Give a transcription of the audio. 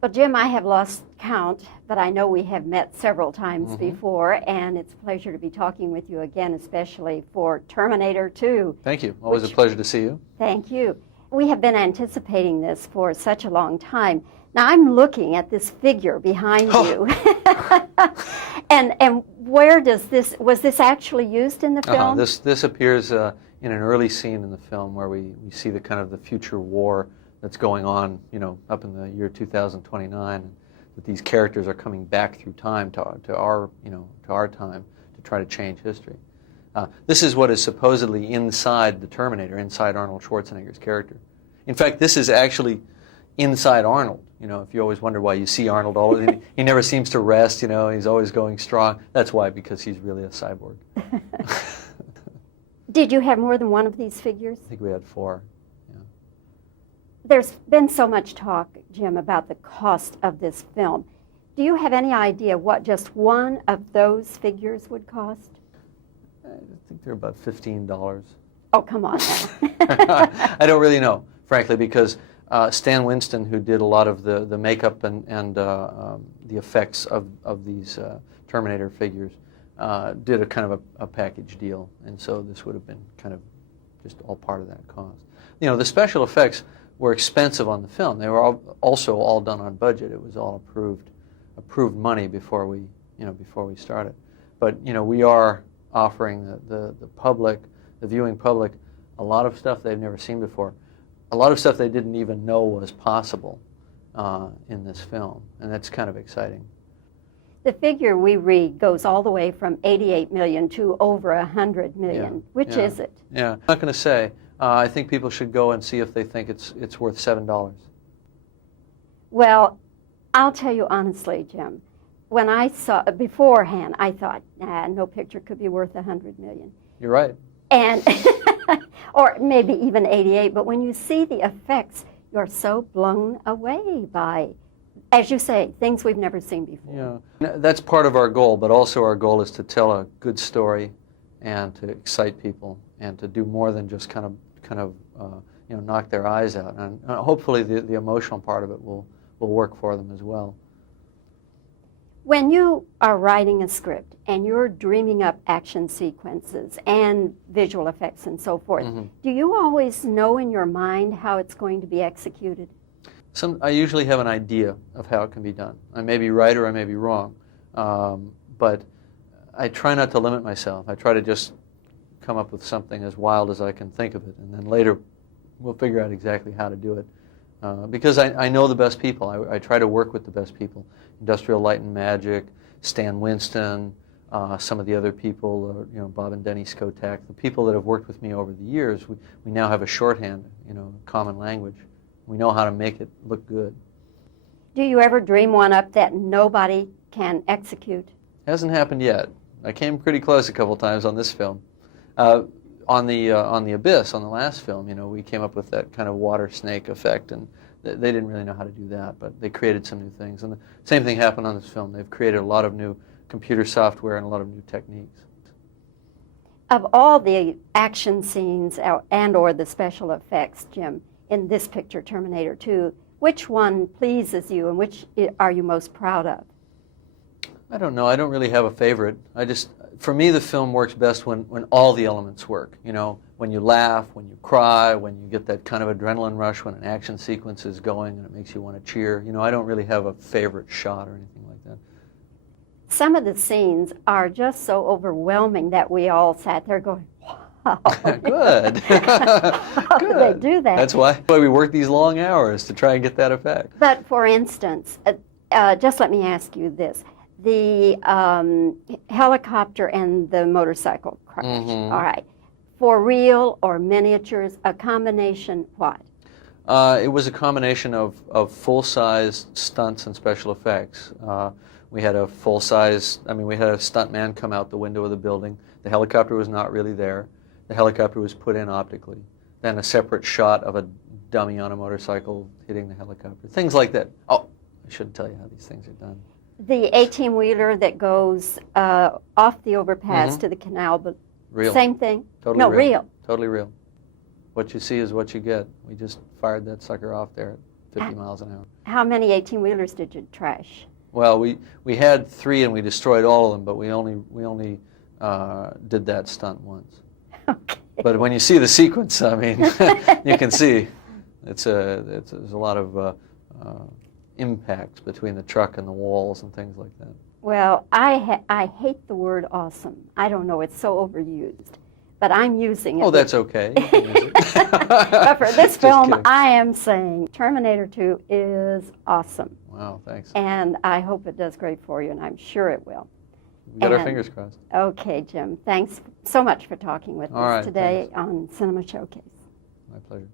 Well, Jim, I have lost count, but I know we have met several times before, and it's a pleasure to be talking with you again, especially for Terminator 2. Thank you. Always a pleasure to see you. Thank you. We have been anticipating this for such a long time. Now, I'm looking at this figure behind you. And where does this, was this actually used in the film? This appears in an early scene in the film where we see the kind of the future war that's going on, up in the year 2029, and that these characters are coming back through time to our time to try to change history. This is what is supposedly inside the Terminator, inside Arnold Schwarzenegger's character. In fact, this is actually inside Arnold. If you always wonder why you see Arnold, he never seems to rest. He's always going strong. That's why, because he's really a cyborg. Did you have more than one of these figures? I think we had 4. There's been so much talk, Jim, about the cost of this film. Do you have any idea what just one of those figures would cost? I think they're about $15. Oh, come on now. I don't really know, frankly, because Stan Winston, who did a lot of the makeup and the effects of these Terminator figures, did a kind of a package deal, and so this would have been kind of just all part of that cost. The special effects were expensive on the film. They were also all done on budget. It was all approved money before we started. But we are offering the public, the viewing public, a lot of stuff they've never seen before, a lot of stuff they didn't even know was possible in this film, and that's kind of exciting. The figure we read goes all the way from 88 million to over 100 million. Yeah, Which is it? Yeah, I'm not going to say. I think people should go and see if they think it's worth $7. Well, I'll tell you honestly, Jim, when I saw it beforehand, I thought, no picture could be worth 100 million. You're right. And or maybe even 88, but when you see the effects, you're so blown away by, as you say, things we've never seen before. Yeah, that's part of our goal, but also our goal is to tell a good story and to excite people and to do more than just kind of knock their eyes out. And hopefully the emotional part of it will work for them as well. When you are writing a script and you're dreaming up action sequences and visual effects and so forth, do you always know in your mind how it's going to be executed? I usually have an idea of how it can be done. I may be right or I may be wrong, but I try not to limit myself. I try to just come up with something as wild as I can think of it, and then later we'll figure out exactly how to do it. Because I know the best people. I try to work with the best people. Industrial Light and Magic, Stan Winston, some of the other people, Bob and Denny Skotak, the people that have worked with me over the years. We now have a shorthand, common language. We know how to make it look good. Do you ever dream one up that nobody can execute? Hasn't happened yet. I came pretty close a couple times on this film. On the Abyss, on the last film, we came up with that kind of water snake effect, and they didn't really know how to do that, but they created some new things. And the same thing happened on this film. They've created a lot of new computer software and a lot of new techniques. Of all the action scenes or the special effects, Jim, in this picture, Terminator 2, which one pleases you and which are you most proud of? I don't know. I don't really have a favorite. For me, the film works best when all the elements work. When you laugh, when you cry, when you get that kind of adrenaline rush, when an action sequence is going and it makes you want to cheer. I don't really have a favorite shot or anything like that. Some of the scenes are just so overwhelming that we all sat there going, wow. Good. How Good. do they do that? That's why we work these long hours, to try and get that effect. But for instance, just let me ask you this. The helicopter and the motorcycle crash, all right. For real or miniatures, a combination what? It was a combination of full-size stunts and special effects. We had a we had a stuntman come out the window of the building. The helicopter was not really there. The helicopter was put in optically. Then a separate shot of a dummy on a motorcycle hitting the helicopter. Things like that. Oh, I shouldn't tell you how these things are done. The 18-wheeler that goes off the overpass to the canal, but real. Same thing? Totally real. Totally real. What you see is what you get. We just fired that sucker off there at 50 miles an hour. How many 18-wheelers did you trash? Well, we had 3 and we destroyed all of them, but we only did that stunt once. Okay. But when you see the sequence, I mean, you can see there's a lot of impact between the truck and the walls and things like that. Well, I hate the word awesome. I don't know, it's so overused. But I'm using it. Oh, that's okay. You can use it. But for this film, kidding. I am saying Terminator 2 is awesome. Wow, thanks. And I hope it does great for you, and I'm sure it will. We got our fingers crossed. Okay, Jim. Thanks so much for talking with All us right, today thanks. on Cinema Showcase. My pleasure.